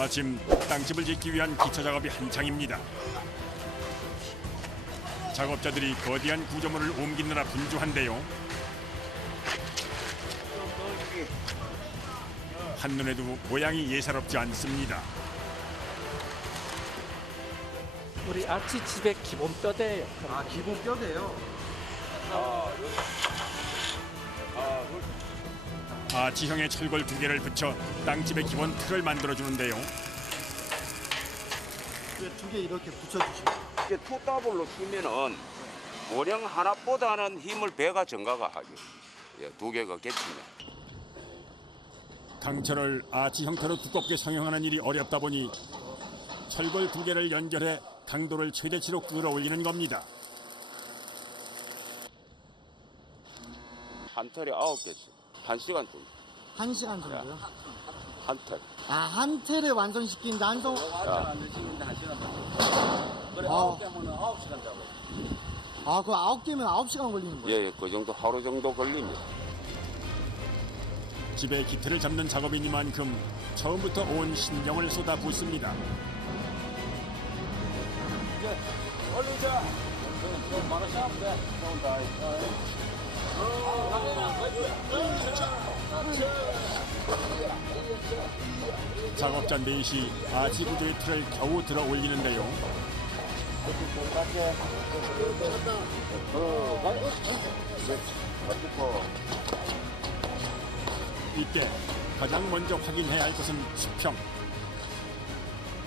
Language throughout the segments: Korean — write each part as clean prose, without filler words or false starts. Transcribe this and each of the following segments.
마침 땅집을 짓기 위한 기초 작업이 한창입니다. 작업자들이 거대한 구조물을 옮기느라 분주한데요. 한눈에도 모양이 예사롭지 않습니다. 우리 아치 집의 기본 뼈대예요. 아, 기본 뼈대요? 아치형의 철골 2개를 붙여 땅집의 기본 틀을 만들어주는데요. 왜 2개 이렇게 붙여주시면? 이게 투더블로 치면은 원형 하나보다는 힘을 배가 증가가 하죠. 예, 2개가 겹치면. 강철을 아치 형태로 두껍게 성형하는 일이 어렵다 보니 철골 2개를 연결해 강도를 최대치로 끌어올리는 겁니다. 한 털에 9개씩. 1시간 정도. 1시간 정도요? 한 털. 아, 한 틀을 완성시키는데 한송. 자, 그래, 아. 9개면은 9시간 잡아요. 아, 그 9개면 9시간 걸리는 거예요? 예, 그 정도 하루 정도 걸립니다. 집의 기틀을 잡는 작업이니만큼 처음부터 온 신경을 쏟아붓습니다. 이제 올리자. 좀 바로 시작하면 돼. 나온다. 작업자 넷이 아치 구조의 틀을 겨우 들어 올리는데요. 이때 가장 먼저 확인해야 할 것은 수평.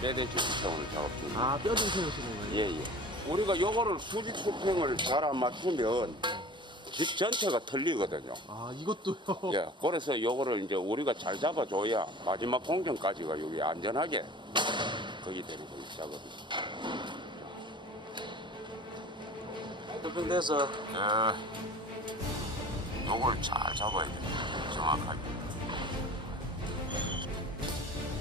매대지 수평을 작업 중입니다. 아, 뼈 좀 세우시는 거예요? 예, 예. 우리가 요거를 수직 수평을 잘 안 맞추면 집 전체가 틀리거든요. 아, 이것도요? 예, 그래서 요거를 이제 우리가 잘 잡아줘야 마지막 공정까지가 여기 안전하게 거기 되는 거예요, 작업이. 수평돼서 요걸 잘 잡아야 돼요, 정확하게.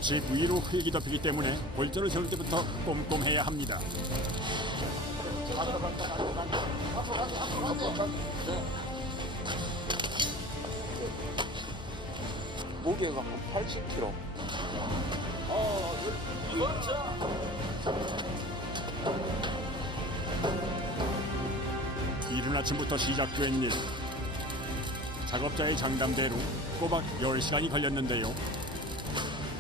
집 위로 흙이 덮이기 때문에 볼전을 세울 때부터 꼼꼼해야 합니다. 무게가 한 80kg. 이른 아침부터 시작된 일. 작업자의 장담대로 꼬박 10시간이 걸렸는데요.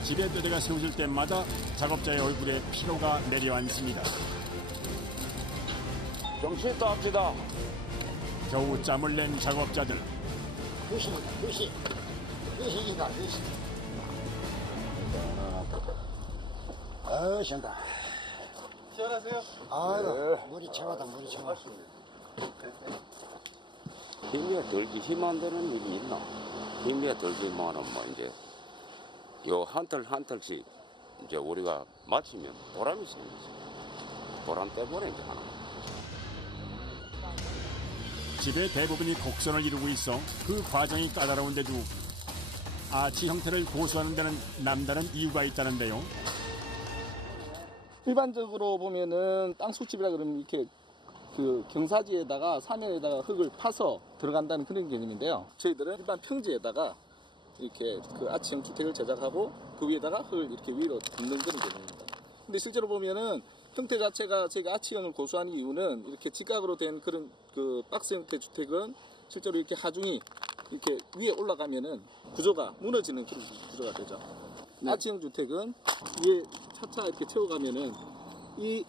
집의 뼈대가 세워질 때마다 작업자의 얼굴에 피로가 내려앉습니다. 정신 또 합시다. 겨우 짬을 낸 작업자들. 2시이다, 2시. 시원다. 시원하세요? 아, 물이 채워다, 물이 채워. 힘이 들기 힘 안 드는 일이 있나? 힘이 들기만은 뭐 이제 요 한 털 한 털씩 이제 우리가 맞추면 보람이 생기죠. 보람 때문에 이제 하는 거예요. 집의 대부분이 곡선을 이루고 있어 그 과정이 까다로운데도 아치 형태를 고수하는 데는 남다른 이유가 있다는데요. 일반적으로 보면은 땅속집이라 그러면 이렇게 그 경사지에다가 사면에다가 흙을 파서 들어간다는 그런 개념인데요. 저희들은 일반 평지에다가 이렇게 그 아치형 주택을 제작하고 그 위에다가 흙을 이렇게 위로 덮는 그런 개념입니다. 근데 실제로 보면은 형태 자체가 저희가 아치형을 고수하는 이유는 이렇게 직각으로 된 그런 그 박스 형태 주택은 실제로 이렇게 하중이 이렇게 위에 올라가면은 구조가 무너지는 그런 구조가 되죠. 아치형 주택은 위에 차차 이렇게 채워가면은 이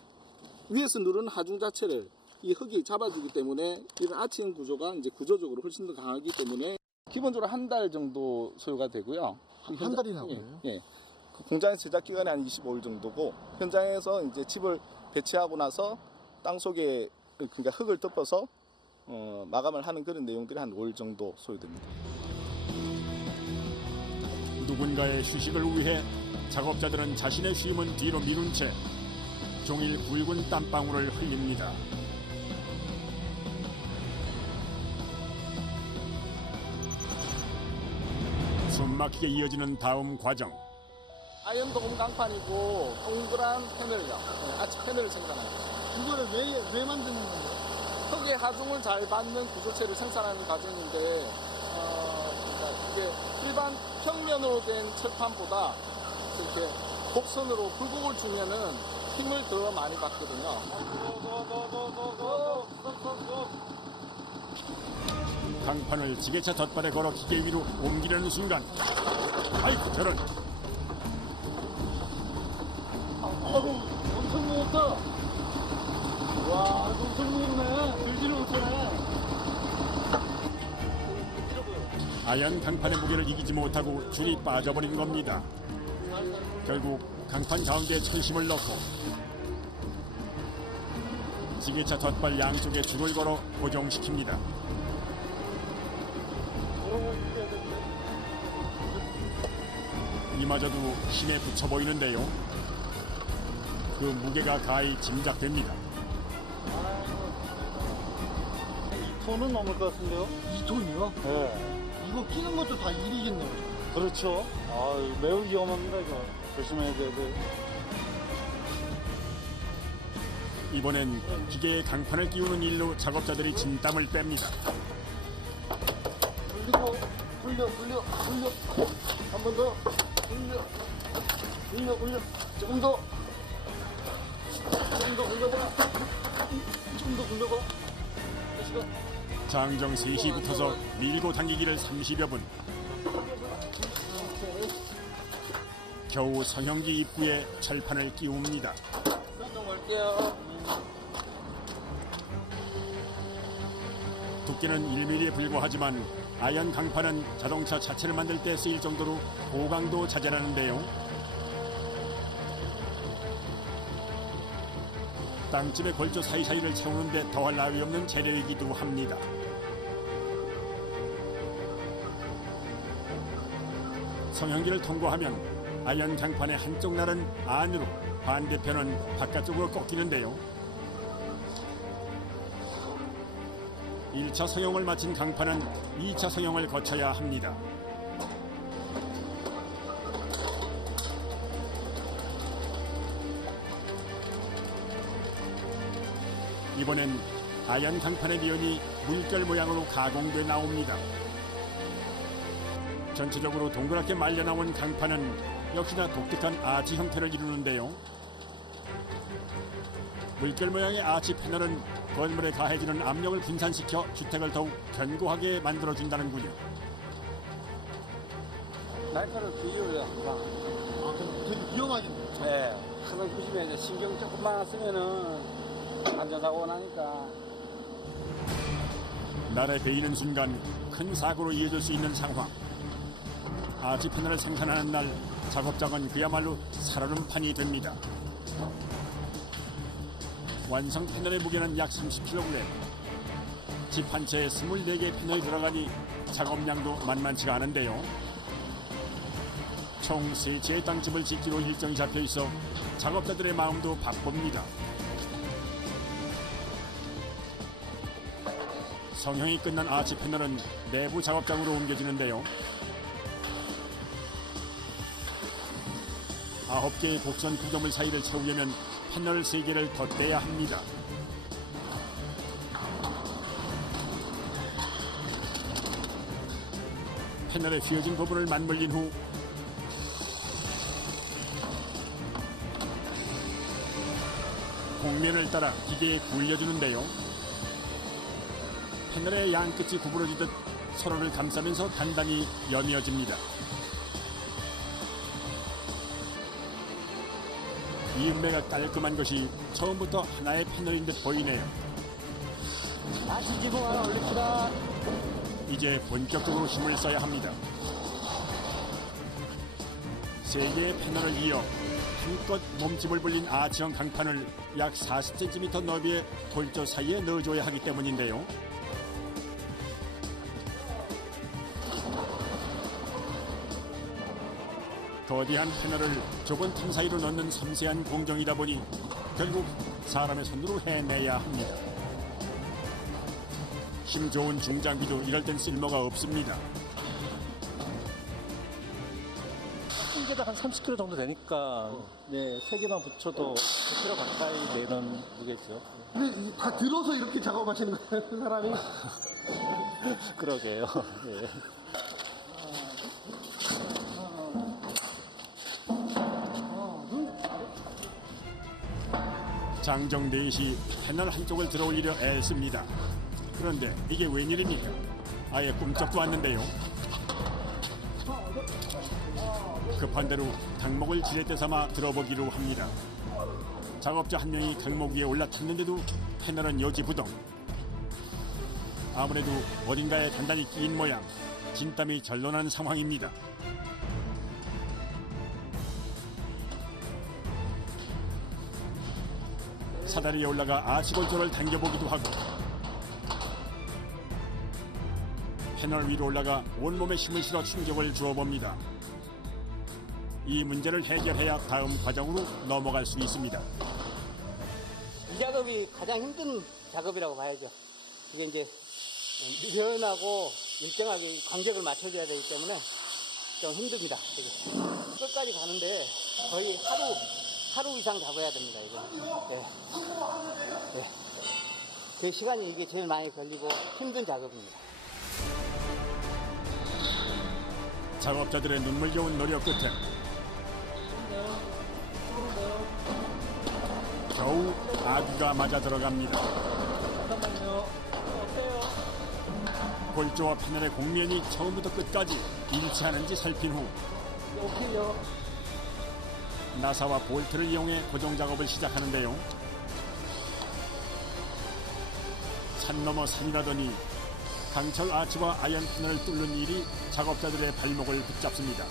위에서 누르는 하중 자체를 이 흙이 잡아주기 때문에 이런 아치형 구조가 이제 구조적으로 훨씬 더 강하기 때문에 기본적으로 한 달 정도 소요가 되고요. 한 달이나 걸려요? 예. 그 공장에서 제작 기간이 한 25일 정도고 현장에서 이제 집을 배치하고 나서 땅 속에 그러니까 흙을 덮어서 마감을 하는 그런 내용들이 한 5일 정도 소요됩니다. 누군가의 휴식을 위해 작업자들은 자신의 쉼은 뒤로 미룬 채 종일 굵은 땀방울을 흘립니다. 숨막히게 이어지는 다음 과정. 아연 도금 강판이고 동그란 패널이요. 아치 패널을 생산합니다. 이거를 왜 만드는 건가요? 흙의 하중을 잘 받는 구조체를 생산하는 과정인데 그러니까 이게 일반 평면으로 된 철판보다 이렇게 곡선으로 굴곡을 주면은 힘을 더 많이 받거든요. 강판을 지게차 덧발에 걸어 기계 위로 옮기려는 순간 아이고 저런 엄청 무겁다. 와, 엄청 무겁네. 들지를 못하네. 아연 강판의 무게를 이기지 못하고 줄이 빠져버린 겁니다. 결국 강판 가운데 철심을 넣고 지게차 덧발 양쪽에 줄을 걸어 고정시킵니다. 이마저도 힘에 붙여 보이는데요. 그 무게가 가히 짐작됩니다. 2톤은 넘을 것 같은데요? 2톤이요? 네. 이거 끼는 것도 다 일이겠네요. 그렇죠. 아, 매우 위험합니다, 이거. 조심해야 돼. 이번엔 기계에 강판을 끼우는 일로 작업자들이 진땀을 뺍니다. 돌려. 한 번 더. 돌려. 조금 더 굴려봐. 좀 더 굴려봐. 장정 3시 붙어서 밀고 당기기를 30여 분. 겨우 성형기 입구에 철판을 끼웁니다. 두께는 1mm에 불과하지만 아연 강판은 자동차 자체를 만들 때 쓰일 정도로 고강도 자재라는데요. 땅집의 골조 사이사이를 채우는데 더할 나위 없는 재료이기도 합니다. 성형기를 통과하면 아연 강판의 한쪽 날은 안으로 반대편은 바깥쪽으로 꺾이는데요. 1차 성형을 마친 강판은 2차 성형을 거쳐야 합니다. 이번엔 아연 강판의 면이 물결 모양으로 가공돼 나옵니다. 전체적으로 동그랗게 말려 나온 강판은 역시나 독특한 아치 형태를 이루는데요. 물결 모양의 아치 패널은 건물에 가해지는 압력을 분산시켜 주택을 더욱 견고하게 만들어준다는군요. 날파를 비율이야. 아, 그럼 되게 위험하겠네. 네. 항상 조심해야 돼. 신경 조금만 쓰면은 안전사고 나니까. 날에 베이는 순간 큰 사고로 이어질 수 있는 상황. 아치 패널을 생산하는 날 작업장은 그야말로 살얼음판이 됩니다. 완성 패널의 무게는 약 30kg. 집 한 채에 24개의 패널이 들어가니 작업량도 만만치가 않은데요. 총 3채의 땅집을 짓기로 일정이 잡혀 있어 작업자들의 마음도 바쁩니다. 성형이 끝난 아치 패널은 내부 작업장으로 옮겨지는데요. 9개의 곡선 구조물 사이를 채우려면 패널 3개를 덧대야 합니다. 패널에 휘어진 부분을 맞물린 후 곡면을 따라 기계에 굴려주는데요. 패널의 양끝이 구부러지듯 서로를 감싸면서 단단히 연이어집니다. 이음매가 깔끔한 것이 처음부터 하나의 패널인 듯 보이네요. 다시 지붕 하나 올립시다. 이제 본격적으로 힘을 써야 합니다. 3개의 패널을 이어 한껏 몸집을 불린 아치형 강판을 약 40cm 너비의 돌조 사이에 넣어줘야 하기 때문인데요. 거대한 패널을 좁은 틈 사이로 넣는 섬세한 공정이다 보니 결국 사람의 손으로 해내야 합니다. 힘 좋은 중장비도 이럴 땐 쓸모가 없습니다. 한 개당 한 30kg 정도 되니까 네, 3개만 붙여도 100kg 가까이 내는 무게죠. 근데 이게 다 들어서 이렇게 작업하시는 거예요, 그 사람이? 그러게요. 네. 장정 4시 패널 한쪽을 들어올리려 애씁니다. 그런데 이게 웬일입니까? 아예 꿈쩍도 않는데요. 급한 대로 닭목을 지렛대 삼아 들어보기로 합니다. 작업자 한 명이 닭목 위에 올라탔는데도 패널은 요지부동. 아무래도 어딘가에 단단히 끼인 모양. 진땀이 절로나는 상황입니다. 사다리에 올라가 아치골조를 당겨보기도 하고 패널 위로 올라가 온몸에 힘을 실어 충격을 주어봅니다. 이 문제를 해결해야 다음 과정으로 넘어갈 수 있습니다. 이 작업이 가장 힘든 작업이라고 봐야죠. 이게 이제 유연하고 일정하게 광적을 맞춰줘야 되기 때문에 좀 힘듭니다. 이게. 끝까지 가는데 거의 하루 이상 잡아야 됩니다. 이거. 네. 네. 그 시간이 이게 제일 많이 걸리고 힘든 작업입니다. 작업자들의 눈물겨운 노력 끝에 겨우 아귀가 맞아 들어갑니다. 골조와 패널의 곡면이 처음부터 끝까지 일치하는지 살핀 후 나사와 볼트를 이용해 고정 작업을 시작하는데요. 산 넘어 산이라더니 강철 아치와 아연 패널을 뚫는 일이 작업자들의 발목을 붙잡습니다.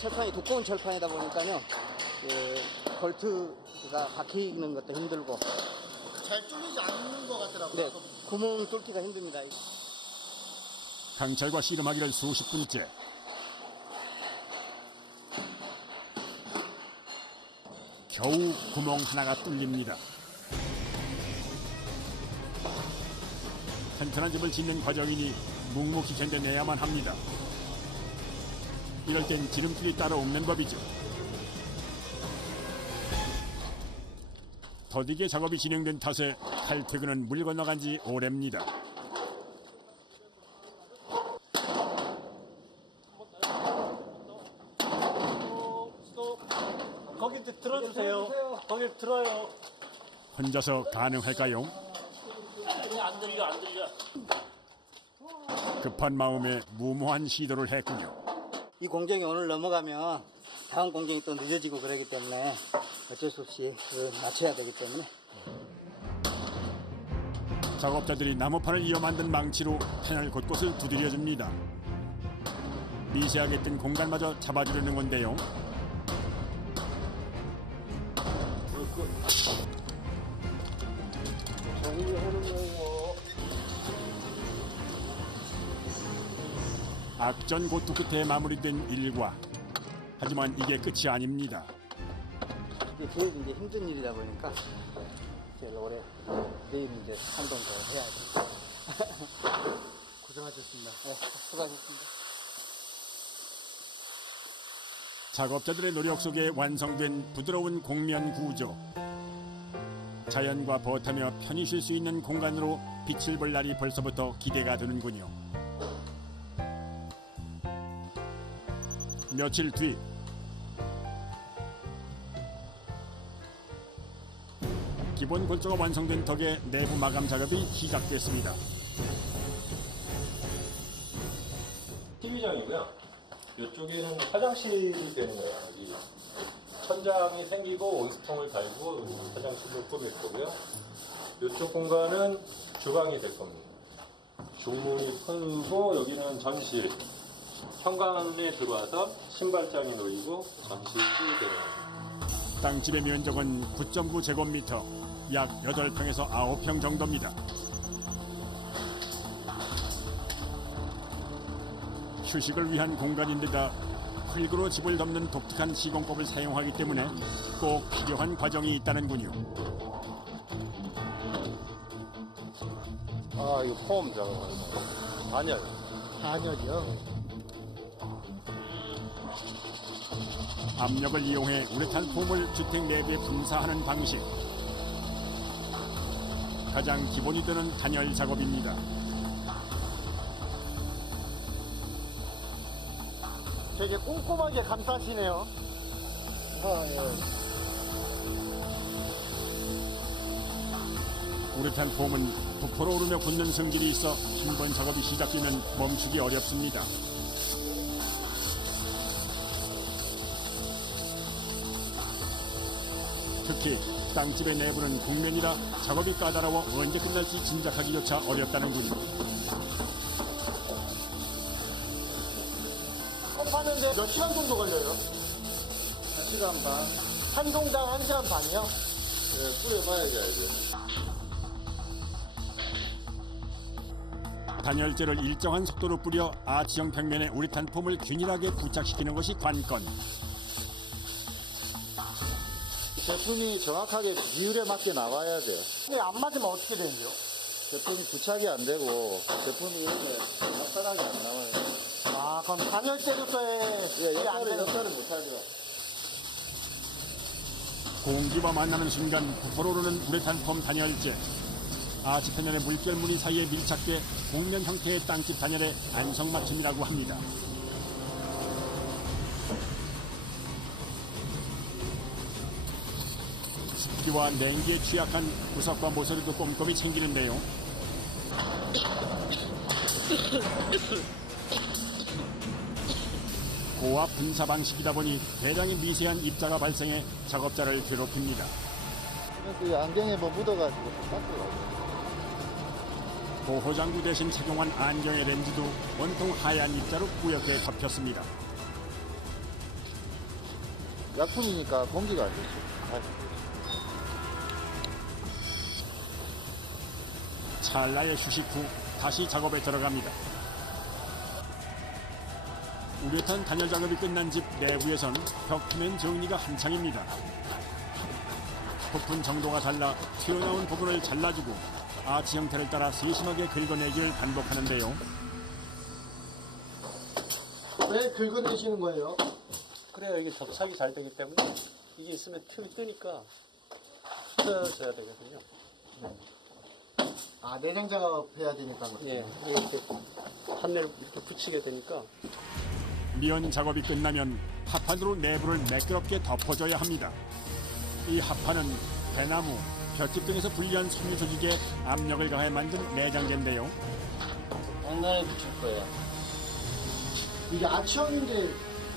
철판이 두꺼운 철판이다 보니까요. 볼트가 박히는 것도 힘들고. 잘 뚫리지 않는 것 같더라고요. 네, 구멍 뚫기가 힘듭니다. 강철과 씨름하기를 수십 분째. 겨우 구멍 하나가 뚫립니다. 튼튼한 집을 짓는 과정이니 묵묵히 견뎌내야만 합니다. 이럴 땐 지름길이 따로 없는 법이죠. 더디게 작업이 진행된 탓에 칼퇴근은 물 건너간 지 오래입니다. 거기 들어주세요. 거기 들어요. 혼자서 가능할까요? 안 들려, 안 들려. 급한 마음에 무모한 시도를 했군요. 이 공정이 오늘 넘어가면 다음 공정이 또 늦어지고 그러기 때문에 어쩔 수 없이 맞춰야 되기 때문에. 작업자들이 나무판을 이어 만든 망치로 패널 곳곳을 두드려줍니다. 미세하게 뜬 공간마저 잡아주려는 건데요. 악전고투 끝에 마무리된 일과. 하지만 이게 끝이 아닙니다. 이게 제일 이제 힘든 일이다 보니까 제일 오래 내일 이제 한동 더 해야죠. 고생하셨습니다. 네, 수고하셨습니다. 작업자들의 노력 속에 완성된 부드러운 곡면 구조. 자연과 벗하며 편히 쉴 수 있는 공간으로 빛을 볼 날이 벌써부터 기대가 되는군요. 며칠 뒤 기본 골조가 완성된 덕에 내부 마감 작업이 시작됐습니다. TV장이고요. 이쪽에는 화장실이 되는 거예요. 여기 천장이 생기고 오이스통을 달고 화장실로 꾸밀 거고요. 이쪽 공간은 주방이 될 겁니다. 중문이 펴고 여기는 전실. 현관에 들어와서 신발장이 놓이고 전실이 되는 겁니다. 땅집의 면적은 9.9 제곱미터, 약 8평에서 9평 정도입니다. 휴식을 위한 공간인데다 흙으로 집을 덮는 독특한 시공법을 사용하기 때문에 꼭 필요한 과정이 있다는군요. 아, 이거 폼 작업하는 거. 단열. 단열이요? 압력을 이용해 우레탄 폼을 주택 내부에 분사하는 방식. 가장 기본이 되는 단열 작업입니다. 되게 꼼꼼하게 감싸시네요. 우레탄 폼은 부풀어 오르며 굳는 성질이 있어 한 번 작업이 시작되면 멈추기 어렵습니다. 특히 땅집의 내부는 곡면이라 작업이 까다로워 언제 끝날지 짐작하기조차 어렵다는군요. 하는데 몇 시간 정도 걸려요? 1시간 반. 한 동당 1시간 반이요? 네, 뿌려봐야죠, 이제. 단열재를 일정한 속도로 뿌려 아치형 평면에 우레탄 폼을 균일하게 부착시키는 것이 관건. 제품이 정확하게 비율에 맞게 나와야 돼. 이게 안 맞으면 어떻게 되는데요? 제품이 부착이 안 되고 제품이 이렇게 간단하게 안 나와요. 아, 그럼 단열재로서의 예, 안 되는 역할을 못하죠. 공기와 만나는 순간 부풀어 오르는 우레탄 폼 단열재. 아치 편연의 물결무늬 사이에 밀착돼 곡면 형태의 땅집 단열의 안성맞춤이라고 합니다. 습기와 냉기에 취약한 구석과 모서리도 꼼꼼히 챙기는데요. 고압 분사 방식이다 보니 대량의 미세한 입자가 발생해 작업자를 괴롭힙니다. 그 안경에 뭐 묻어가지고 닦으라고. 보호장구 대신 착용한 안경의 렌즈도 온통 하얀 입자로 뿌옇게 덮였습니다. 약품이니까 공기가 안 되죠. 찰나의 휴식 후 다시 작업에 들어갑니다. 우레탄 단열 작업이 끝난 집 내부에선 벽표면 정리가 한창입니다. 부푼 정도가 달라 튀어나온 부분을 잘라주고 아치 형태를 따라 세심하게 긁어내기를 반복하는데요. 왜 긁어내시는 거예요? 그래야 이게 접착이 잘 되기 때문에 이게 있으면 틈이 뜨니까 풀어줘야 되거든요. 아, 내장 작업해야 되니까. 예, 이렇게 판넬 이렇게 붙이게 되니까. 미연 작업이 끝나면 합판으로 내부를 매끄럽게 덮어줘야 합니다. 이 합판은 대나무, 볏짚 등에서 분리한 섬유 조직에 압력을 가해 만든 내장재인데요. 장난에 붙일 거예요. 이게 아치형인데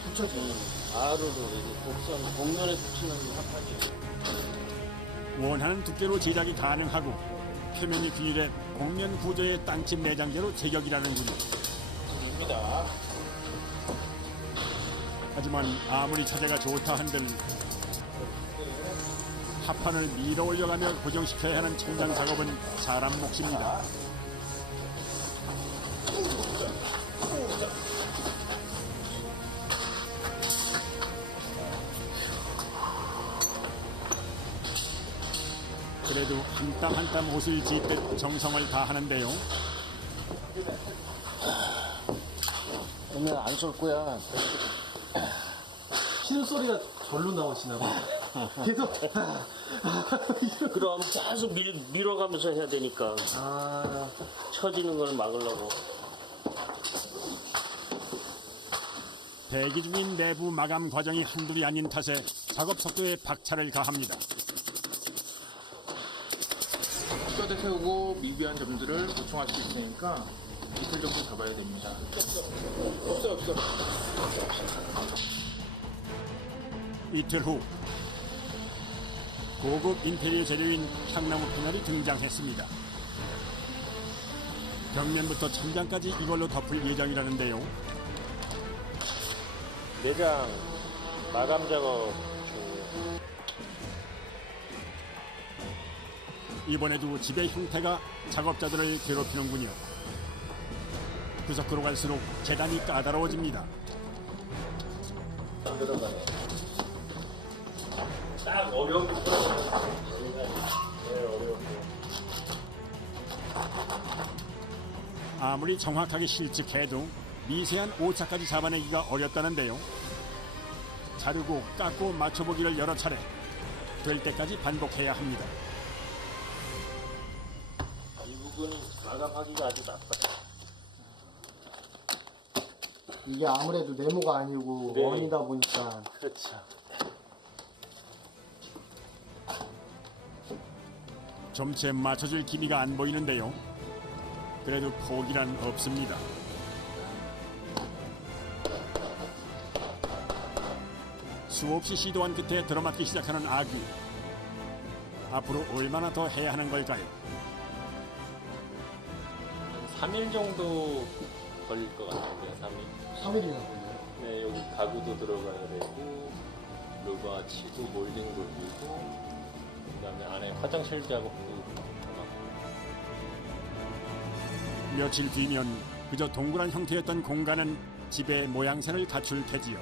붙여져요. 아루로 이제 곡선 곡면에 붙이는 합판이에요. 원하는 두께로 제작이 가능하고 표면이 균일해 곡면 구조의 땅집 내장재로 제격이라는군요. 하지만 아무리 차제가 좋다 한들 합판을 밀어 올려가며 고정시켜야 하는 청장 작업은 사람 몫입니다. 그래도 한 땀 한 땀 옷을 짓듯 정성을 다하는데요. 오늘 안 쏠 거야. 쉬는 소리가 절로 나오시나 봐. 계속. 그럼 계속 밀어가면서 해야 되니까 처지는 걸 막으려고. 대기 중인 내부 마감 과정이 한둘이 아닌 탓에 작업 속도에 박차를 가합니다. 뼈대 세우고 미비한 점들을 보충할 수 있으니까 이틀 정도 잡아야 됩니다. 없어. 이틀 후 고급 인테리어 재료인 향나무 패널이 등장했습니다. 벽면부터 천장까지 이걸로 덮을 예정이라는데요. 내장 마감 작업 중이에요. 이번에도 집의 형태가 작업자들을 괴롭히는군요. 구석으로 갈수록 재단이 까다로워집니다. 딱 어려운 거 아무리 정확하게 실측해도 미세한 오차까지 잡아내기가 어렵다는데요. 자르고 깎고 맞춰보기를 여러 차례 될 때까지 반복해야 합니다. 이 부분 마감하기가 아주 나빠. 이게 아무래도 네모가 아니고 네. 원이다 보니까 그렇죠. 점체 맞춰줄 기미가 안 보이는데요. 그래도 포기란 없습니다. 수없이 시도한 끝에 들어맞기 시작하는 아기. 앞으로 얼마나 더 해야 하는 걸까요? 3일 정도 걸릴 것 같은데요. 3일. 3일이나 걸려요. 네, 여기 가구도 들어가야 되고, 루바 치고 몰딩 돌리고, 그다음에 안에 화장실 작업도 며칠 뒤면 그저 동그란 형태였던 공간은 집의 모양새를 갖출 테지요.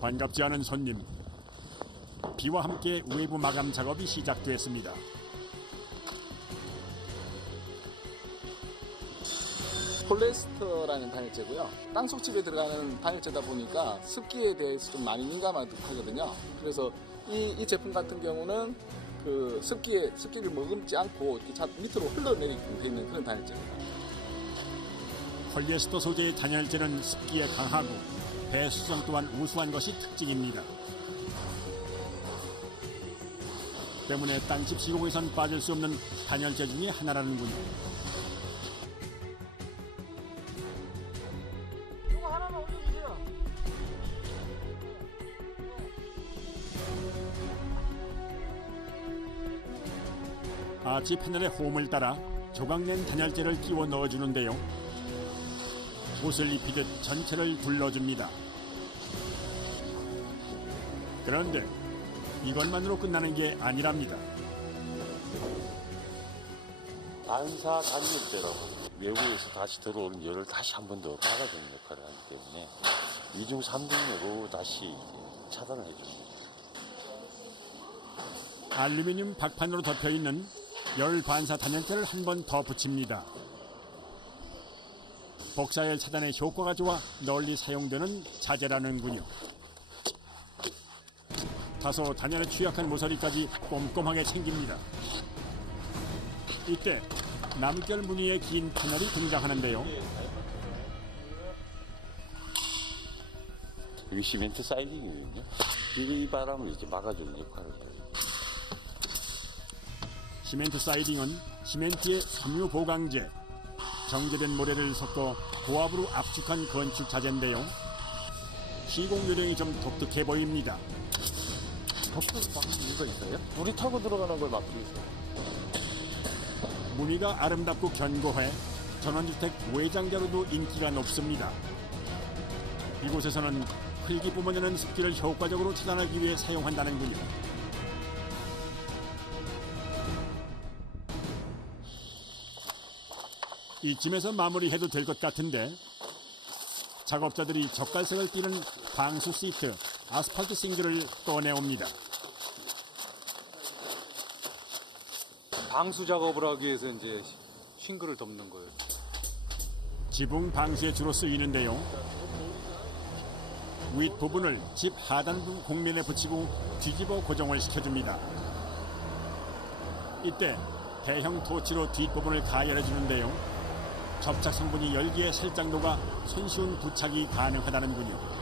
반갑지 않은 손님. 비와 함께 외부 마감 작업이 시작됐습니다. 폴리에스터라는 단열재고요. 땅속집에 들어가는 단열재다 보니까 습기에 대해서 좀 많이 민감하거든요. 그래서 이 제품 같은 경우는 그 습기를 머금지 않고 이렇게 밑으로 흘러내리게 돼 있는 그런 단열재입니다. 폴리에스터 소재의 단열재는 습기에 강하고 배수성 또한 우수한 것이 특징입니다. 때문에 땅집 시공에선 빠질 수 없는 단열재 중에 하나라는군요. 이거 하나만 올려주세요. 아치 패널의 홈을 따라 조각낸 단열재를 끼워 넣어주는데요. 옷을 입히듯 전체를 둘러줍니다. 그런데 이것만으로 끝나는 게 아니랍니다. 반사 단열재라고 외부에서 다시 들어오는 열을 다시 한 번 더 막아주는 역할을 하기 때문에 2중 3중으로 다시 차단을 해줍니다. 알루미늄 박판으로 덮여있는 열 반사 단열재를 한 번 더 붙입니다. 복사열 차단의 효과가 좋아 널리 사용되는 자재라는군요. 다소 단열에 취약한 모서리까지 꼼꼼하게 챙깁니다. 이때 남결 무늬의 긴 패널이 등장하는데요. 이게 시멘트 사이딩이거든요. 비바람을 이렇게 막아주는 역할을 해요. 시멘트 사이딩은 시멘트의 섬유 보강제, 정제된 모래를 섞어 고압으로 압축한 건축 자재인데요. 시공 요령이 좀 독특해 보입니다. 덮쳐서 막는 이유가 있어요? 물이 타고 들어가는 걸 막기 위해서. 무늬가 아름답고 견고해 전원주택 외장자로도 인기가 높습니다. 이곳에서는 흙이 뿜어내는 습기를 효과적으로 차단하기 위해 사용한다는군요. 이쯤에서 마무리해도 될 것 같은데 작업자들이 젓갈색을 띠는 방수 시트, 아스팔트 싱글을 꺼내옵니다. 방수 작업을 하기 위해서 이제 싱글을 덮는 거예요. 지붕 방수에 주로 쓰이는데요. 윗부분을 집 하단부 공면에 붙이고 뒤집어 고정을 시켜줍니다. 이때 대형 토치로 뒷부분을 가열해 주는데요. 접착 성분이 열기에 살짝 녹아 손쉬운 부착이 가능하다는군요.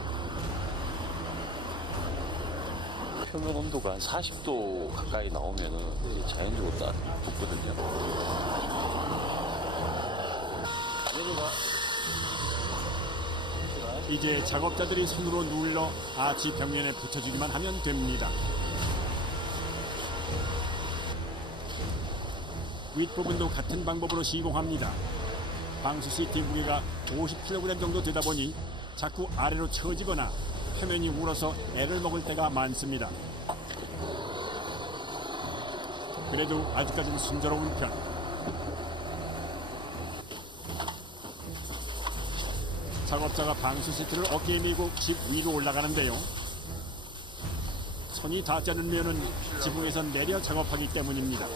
표면 온도가 한 40도 가까이 나오면은 이게 자연적으로 붙거든요. 이제 작업자들이 손으로 눌러 아치 벽면에 붙여주기만 하면 됩니다. 윗부분도 같은 방법으로 시공합니다. 방수 시트 무게가 50kg 정도 되다 보니 자꾸 아래로 처지거나 표면이 울어서 애를 먹을 때가 많습니다. 그래도 아직까지는 순조로운 편. 작업자가 방수 시트를 어깨에 메고 집 위로 올라가는데요. 손이 닿지 않는 면은 지붕에서 내려 작업하기 때문입니다.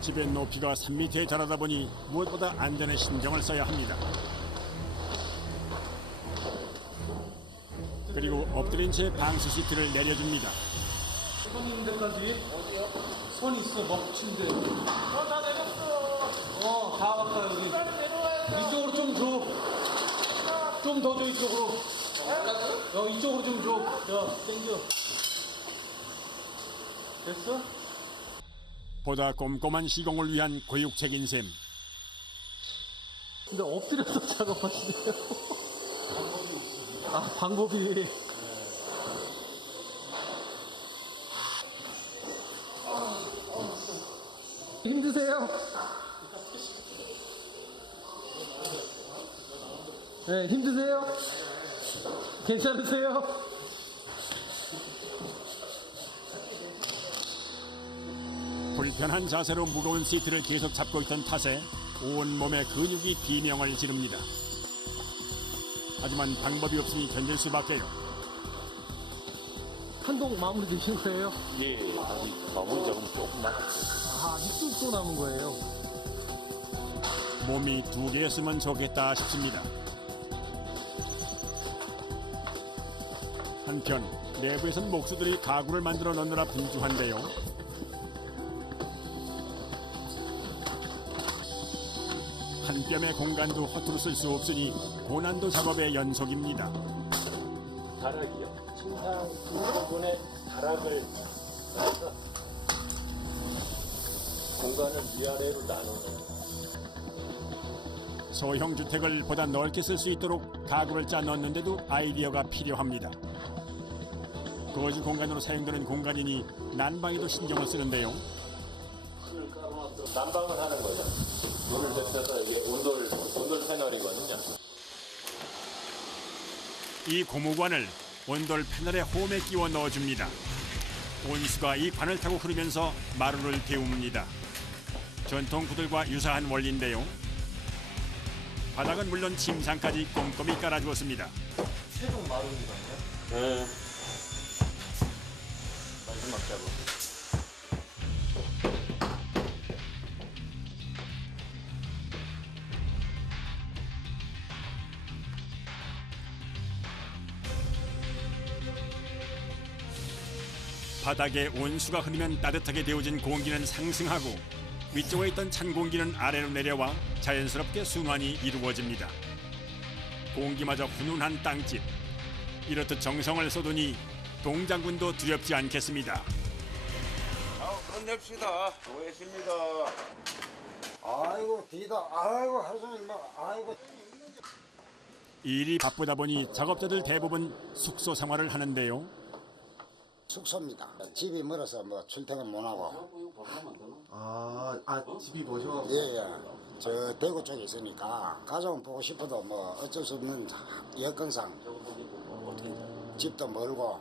집의 높이가 3m에 달하다 보니 무엇보다 안전에 신경을 써야 합니다. 그리고 엎드린 채 방수 시트를 내려줍니다. 선 있는 데까지 어디요? 선 있어 먹친데. 다 내렸어. 다 왔다 여기. 이쪽으로 좀 줘. 좀 더 줘 이쪽으로. 이쪽으로 좀 줘. 야 땡겨. 됐어? 보다 꼼꼼한 시공을 위한 고육책인 셈. 근데 엎드려서 작업하시네요. 아 방법이. 힘드세요? 네, 힘드세요? 괜찮으세요? 불편한 자세로 무거운 시트를 계속 잡고 있던 탓에 온몸의 근육이 비명을 지릅니다. 하지만 방법이 없으니 견딜 수밖에요. 한동 마무리 되신 거예요? 예, 아직 마무리 작업 조금 남았어요. 아, 이쪽도 남은 거예요? 몸이 두 개였으면 좋겠다 싶습니다. 한편 내부에선 목수들이 가구를 만들어 넣느라 분주한데요. 한 뼘의 공간도 허투루 쓸 수 없으니 고난도 작업의 연속입니다. 다락이요. 침상 부분에 다락을 넣어서 공간을 위아래로 나누는. 소형 주택을 보다 넓게 쓸 수 있도록 가구를 짜 넣는데도 아이디어가 필요합니다. 거주 공간으로 사용되는 공간이니 난방에도 신경을 쓰는데요. 난방을 하는 거죠. 문을 덮여서 이게 온돌 패널이거든요. 이 고무관을 온돌 패널의 홈에 끼워 넣어줍니다. 온수가 이 관을 타고 흐르면서 마루를 데웁니다. 전통 구들과 유사한 원리인데요. 바닥은 물론 침상까지 꼼꼼히 깔아주었습니다. 최종 마루인가요? 네. 마지막 작업. 바닥에 온수가 흐르면 따뜻하게 데워진 공기는 상승하고 위쪽에 있던 찬 공기는 아래로 내려와 자연스럽게 순환이 이루어집니다. 공기마저 훈훈한 땅집. 이렇듯 정성을 쏟으니 동장군도 두렵지 않겠습니다. 끝냅시다. 수고했습니다. 아이고 비다. 아이고 하루 종일 막 아이고. 일이 바쁘다 보니 작업자들 대부분 숙소 생활을 하는데요. 숙소입니다. 집이 멀어서 뭐 출퇴근 못 하고. 집이 뭐죠? 예예. 저 대구 쪽에 있으니까 가족은 보고 싶어도 뭐 어쩔 수 없는 여건상 집도 멀고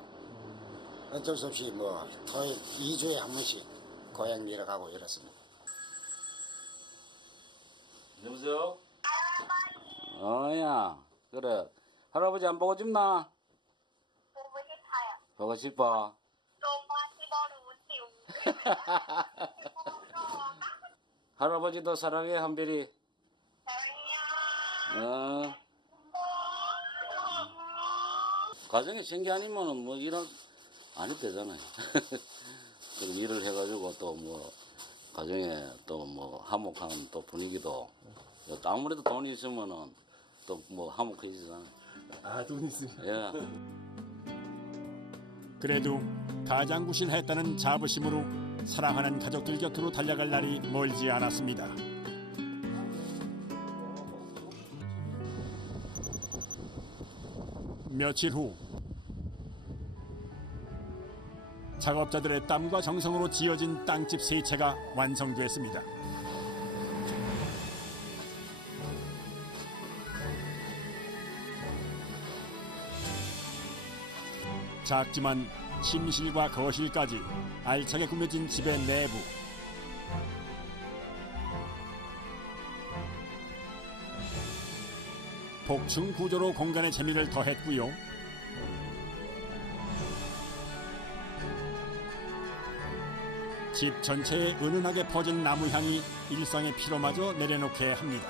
어쩔 수 없이 뭐 거의 2주에 한 번씩 고향 내려가고 이렇습니다. 여보세요? 어야 그래 할아버지 안 보고 싶나? 보고 싶어. 할아버지도 사랑해 한별이. 가정에 생기 아니면은 뭐 일은 안 해도 되잖아요. 그럼 일을 해가지고 또 뭐 가정에 또 뭐 화목한 또 분위기도 아무래도 돈이 있으면은 또 뭐 화목해지잖아요. 아, 돈 있으면. 예. 그래도 가장구실했다는 자부심으로 사랑하는 가족들 곁으로 달려갈 날이 멀지 않았습니다. 며칠 후 작업자들의 땀과 정성으로 지어진 땅집 세 채가 완성됐습니다. 작지만 침실과 거실까지 알차게 꾸며진 집의 내부. 복층 구조로 공간의 재미를 더했고요. 집 전체에 은은하게 퍼진 나무향이 일상의 피로마저 내려놓게 합니다.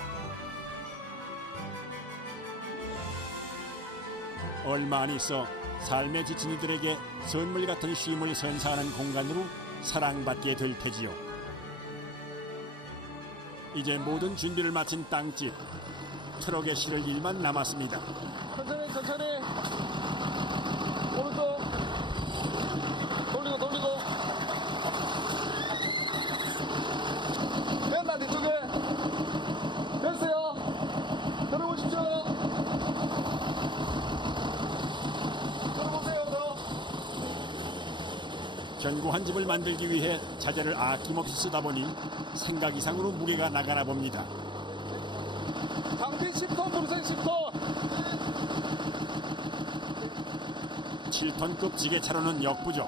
얼마 안 있어 삶에 지친 이들에게 선물 같은 쉼을 선사하는 공간으로 사랑받게 될 테지요. 이제 모든 준비를 마친 땅집. 트럭에 실을 일만 남았습니다. 천천히 천천히 오른쪽 돌리고 됐나 뒤쪽에 됐어요. 들어보십시오. 들어보세요. 견고한 집을 만들기 위해 자재를 아낌없이 쓰다 보니 생각 이상으로 무게가 나가나 봅니다. 장비 10톤 부르세요. 10톤. 7톤급 지게차로는 역부족.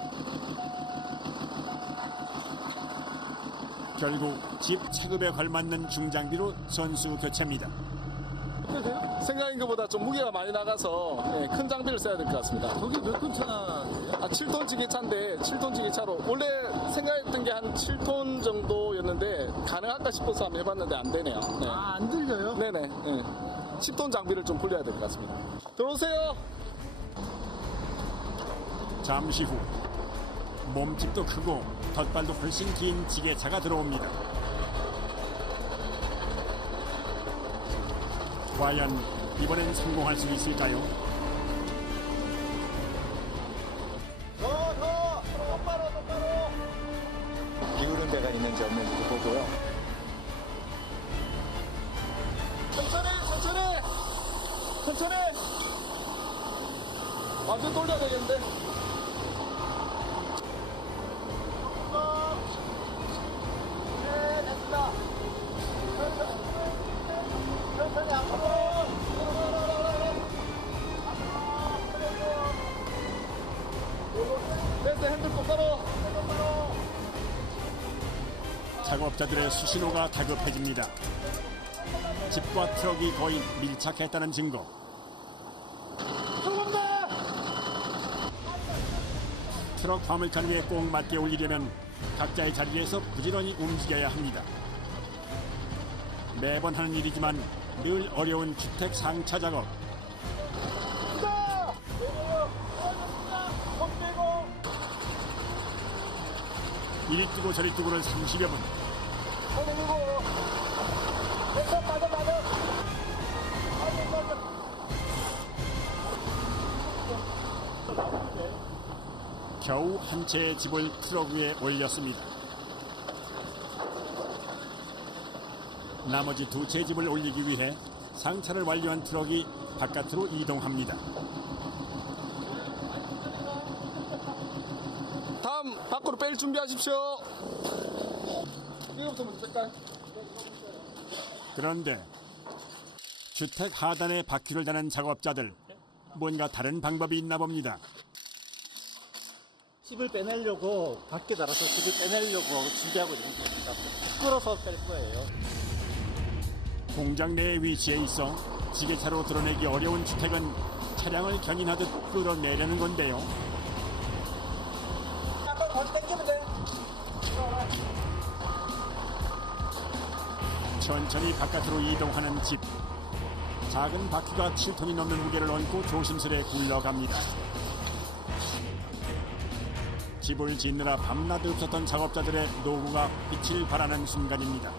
결국 집 체급에 걸맞는 중장비로 선수 교체입니다. 생각인 것보다 좀 무게가 많이 나가서 큰 장비를 써야 될 것 같습니다. 저기 몇 톤 차나? 7톤 지게차인데 7톤 지게차로 원래 생각했던 게 한 7톤 정도였는데 가능할까 싶어서 한번 해봤는데 안 되네요. 네. 아, 안 들려요? 네네. 10톤 장비를 좀 불려야 될 것 같습니다. 들어오세요. 잠시 후 몸집도 크고 덧발도 훨씬 긴 지게차가 들어옵니다. 과연 이번엔 성공할 수 있을까요? 똑바로. 기울은 데가 있는지 없는지도 보고요. 천천히. 완전 돌려야 되겠는데. 네, 됐습니다. 천천히 앞으로. 됐어, 핸들 똑바로. 작업자들의 수신호가 다급해집니다. 집과 트럭이 거의 밀착했다는 증거. 트럭 화물칸 위에 꼭 맞게 올리려면 각자의 자리에서 부지런히 움직여야 합니다. 매번 하는 일이지만 늘 어려운 주택 상차 작업. 이리 뛰고 저리 뛰고는 30여 분. 겨우 한 채의 집을 트럭 위에 올렸습니다. 나머지 두 채의 집을 올리기 위해 상차를 완료한 트럭이 바깥으로 이동합니다. 다음 밖으로 뺄 준비하십시오. 이거부터 먼저 뺄까요? 그런데 주택 하단에 바퀴를 다는 작업자들, 뭔가 다른 방법이 있나 봅니다. 집을 빼내려고 밖에 달아서 집을 빼내려고 준비하고 있는 겁니다. 끌어서 뺄 거예요. 공장 내에 위치해 있어 지게차로 드러내기 어려운 주택은 차량을 견인하듯 끌어내려는 건데요. 천천히 바깥으로 이동하는 집. 작은 바퀴가 7톤이 넘는 무게를 얹고 조심스레 굴러갑니다. 집을 짓느라 밤낮 없었던 작업자들의 노고가 빛을 발하는 순간입니다.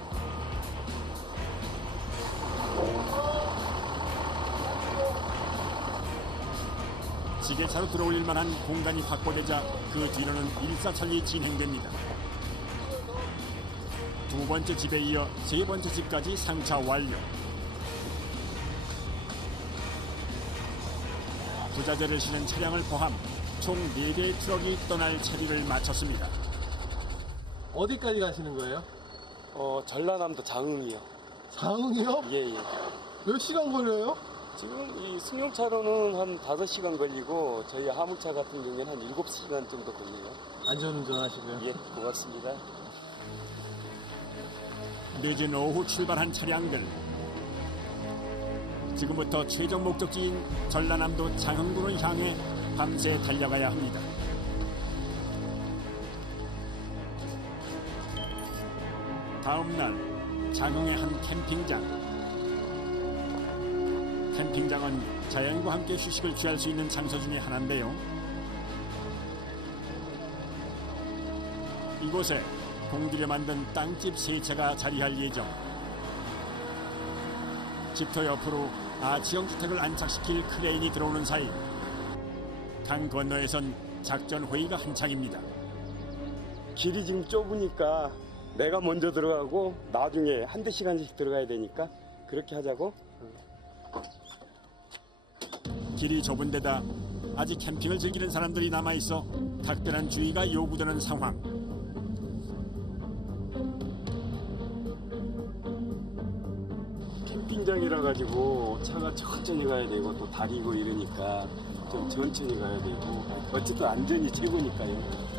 지게차로 들어올릴 만한 공간이 확보되자 그 뒤로는 일사천리 진행됩니다. 두 번째 집에 이어 세 번째 집까지 상차 완료. 부자재를 실은 차량을 포함 총 4대의 트럭이 떠날 차비를 마쳤습니다. 어디까지 가시는 거예요? 전라남도 장흥이요. 장흥이요? 예. 몇 시간 걸려요? 지금 이 승용차로는 한 5시간 걸리고 저희 화물차 같은 경우에는 한 7시간 정도 걸려요. 안전운전 하시고요. 예, 고맙습니다. 늦은 오후 출발한 차량들. 지금부터 최종 목적지인 전라남도 장흥군을 향해 밤새 달려가야 합니다. 다음 날 장흥의 한 캠핑장. 캠핑장은 자연과 함께 휴식을 취할 수 있는 장소 중에 하나인데요. 이곳에 공들여 만든 땅집 3채가 자리할 예정. 집터 옆으로 아치형 주택을 안착시킬 크레인이 들어오는 사이 강 건너에선 작전 회의가 한창입니다. 길이 지금 좁으니까 내가 먼저 들어가고 나중에 한두 시간씩 들어가야 되니까 그렇게 하자고. 길이 좁은 데다 아직 캠핑을 즐기는 사람들이 남아있어 각별한 주의가 요구되는 상황. 캠핑장이라 가지고 차가 천천히 가야 되고 또 다리고 이러니까 좀 천천히 가야 되고 어쨌든 안전이 최고니까요.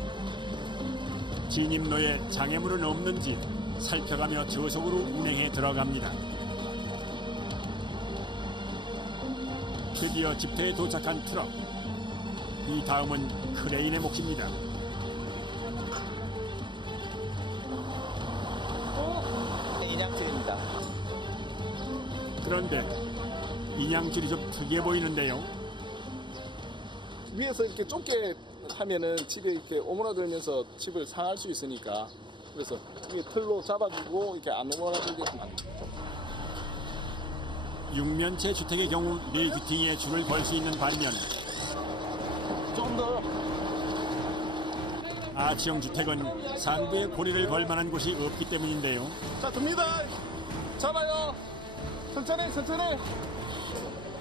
진입로에 장애물은 없는지 살펴가며 저속으로 운행해 들어갑니다. 드디어 집터에 도착한 트럭. 이 다음은 크레인의 몫입니다. 인양줄입니다. 그런데 인양줄이 좀 특이해 보이는데요. 위에서 이렇게 좁게 하면은 집에 이렇게 오므라들면서 집을 상할 수 있으니까 그래서 위에 틀로 잡아주고 이렇게 안 오므라들게끔 하는 거죠. 6면체 주택의 경우 내귀퉁이에 줄을 걸 수 있는 반면 좀 더. 아치형 주택은 상부에 고리를 걸 만한 곳이 없기 때문인데요. 자, 듭니다. 잡아요. 천천히, 천천히.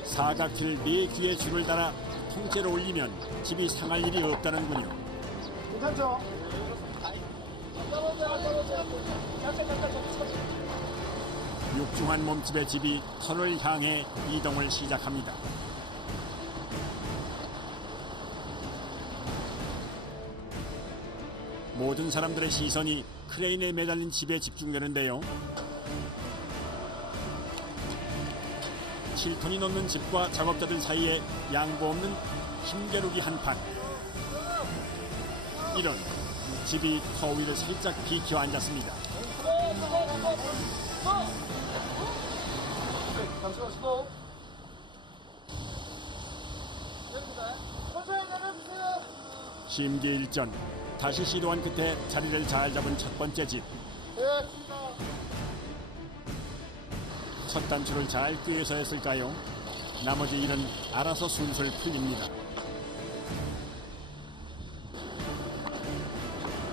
사각틀 4귀에 줄을 달아 통째로 올리면 집이 상할 일이 없다는군요. 괜찮죠? 육중한 몸집의 집이 터널을 향해 이동을 시작합니다. 모든 사람들의 시선이 크레인에 매달린 집에 집중되는데요. 7톤이 넘는 집과 작업자들 사이에 양보 없는 힘겨루기 한판. 이런 집이 터 위를 살짝 비켜 앉았습니다. 잠시만 스톱. 심기일전 다시 시도한 끝에 자리를 잘 잡은 첫 번째 집. 첫 단추를 잘 꿰서 했을까요? 나머지 일은 알아서 술술 풀립니다.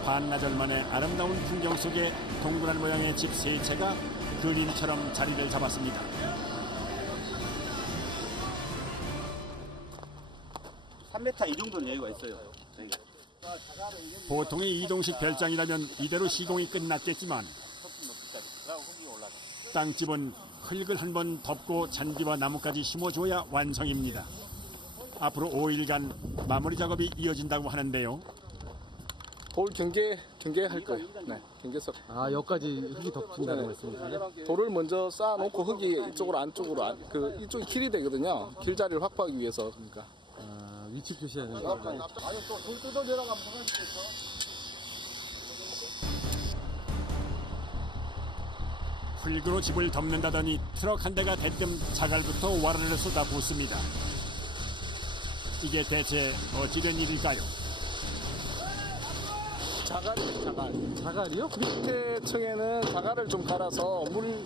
반나절 만에 아름다운 풍경 속에 동그란 모양의 집 3채가 그림처럼 자리를 잡았습니다. 이 정도는 여유가 있어요. 보통의 이동식 별장이라면 이대로 시공이 끝났겠지만 땅집은 흙을 한번 덮고 잔디와 나무까지 심어줘야 완성입니다. 앞으로 5일간 마무리 작업이 이어진다고 하는데요. 돌 경계할 거예요. 네, 경계석. 아, 여기까지 흙이 덮인다는 말씀이세요? 돌을 먼저 쌓아놓고 흙이 이쪽으로 안쪽으로 이쪽이 길이 되거든요. 길자리를 확보하기 위해서 그러니까. 아, 위치 표시하는 거. 아니 또돌 뜯어 내려가면 상할 수 있어. 흙으로 집을 덮는다더니 트럭 한 대가 대뜸 자갈부터 와르르 쏟아붓습니다. 이게 대체 어찌된 일일까요? 자갈이요? 밑에 층에는 자갈을 좀 깔아서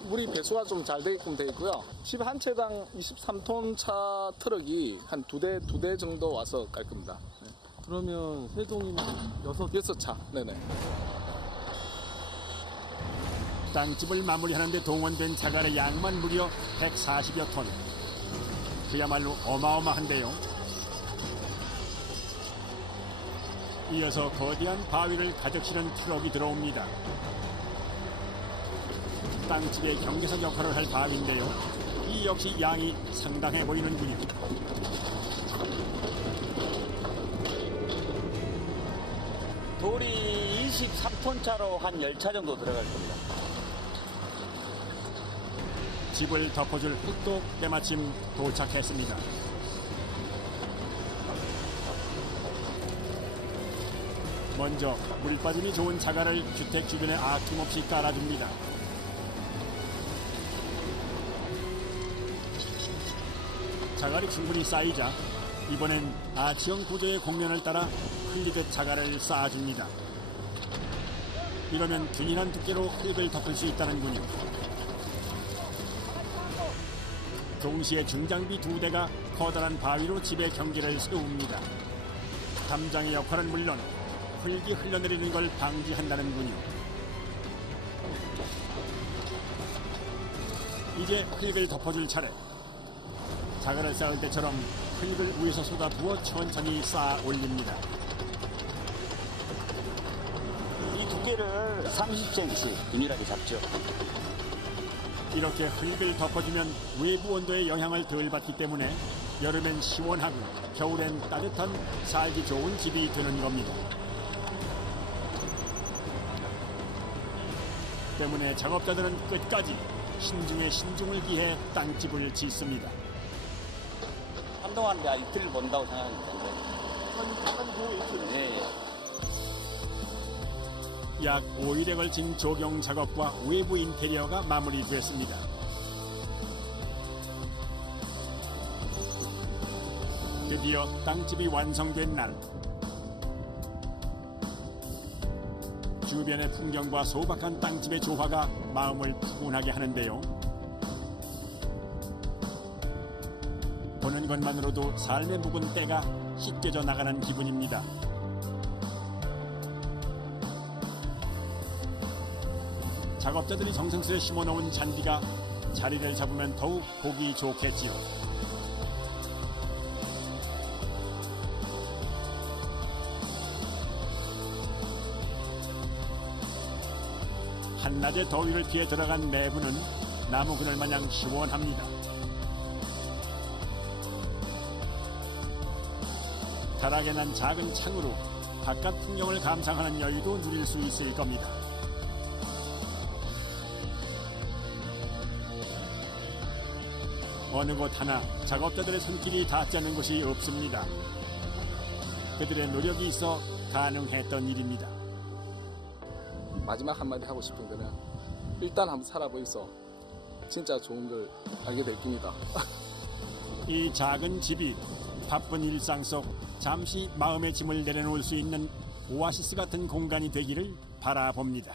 물이 배수가 좀 잘 되게끔 되어 있고요. 집 한 채당 23톤 차 트럭이 한 두 대 정도 와서 깔 겁니다. 네. 그러면 세 동이면 6차. 네네. 땅집을 마무리하는데 동원된 자갈의 양만 무려 140여 톤. 그야말로 어마어마한데요. 이어서 거대한 바위를 가득 실은 트럭이 들어옵니다. 땅집의 경계석 역할을 할 바위인데요. 이 역시 양이 상당해 보이는군요. 돌이 23톤 차로 한 10차 정도 들어갈 겁니다. 집을 덮어줄 흙도 때마침 도착했습니다. 먼저 물 빠짐이 좋은 자갈을 주택 주변에 아낌없이 깔아줍니다. 자갈이 충분히 쌓이자 이번엔 아치형 구조의 곡면을 따라 흘리듯 자갈을 쌓아줍니다. 이러면 균일한 두께로 흙을 덮을 수 있다는군요. 동시에 중장비 2대가 커다란 바위로 집의 경계를 세웁니다. 담장의 역할은 물론 흙이 흘러내리는 걸 방지한다는군요. 이제 흙을 덮어줄 차례. 자갈을 쌓을 때처럼 흙을 위에서 쏟아부어 천천히 쌓아 올립니다. 이 두께를 30cm 균일하게 잡죠. 이렇게 흙을 덮어주면 외부 온도의 영향을 덜 받기 때문에 여름엔 시원하고 겨울엔 따뜻한 살기 좋은 집이 되는 겁니다. 때문에 작업자들은 끝까지 신중에 신중을 기해 땅집을 짓습니다. 한동안 내가 이틀을 본다고 생각합니다. 네. 약 5일에 걸친 조경 작업과 외부 인테리어가 마무리됐습니다. 드디어 땅집이 완성된 날. 주변의 풍경과 소박한 땅집의 조화가 마음을 푸근하게 하는데요. 보는 것만으로도 삶의 묵은 때가 씻겨져 나가는 기분입니다. 작업자들이 정성스레 심어놓은 잔디가 자리를 잡으면 더욱 보기 좋겠지요. 한낮의 더위를 피해 들어간 내부는 나무 그늘 마냥 시원합니다. 다락에 난 작은 창으로 바깥 풍경을 감상하는 여유도 누릴 수 있을 겁니다. 어느 곳 하나 작업자들의 손길이 닿지 않는 곳이 없습니다. 그들의 노력이 있어 가능했던 일입니다. 마지막 한마디 하고 싶은 거는 일단 한번 살아보이소. 진짜 좋은 걸 알게 될 겁니다. 이 작은 집이 바쁜 일상 속 잠시 마음의 짐을 내려놓을 수 있는 오아시스 같은 공간이 되기를 바라봅니다.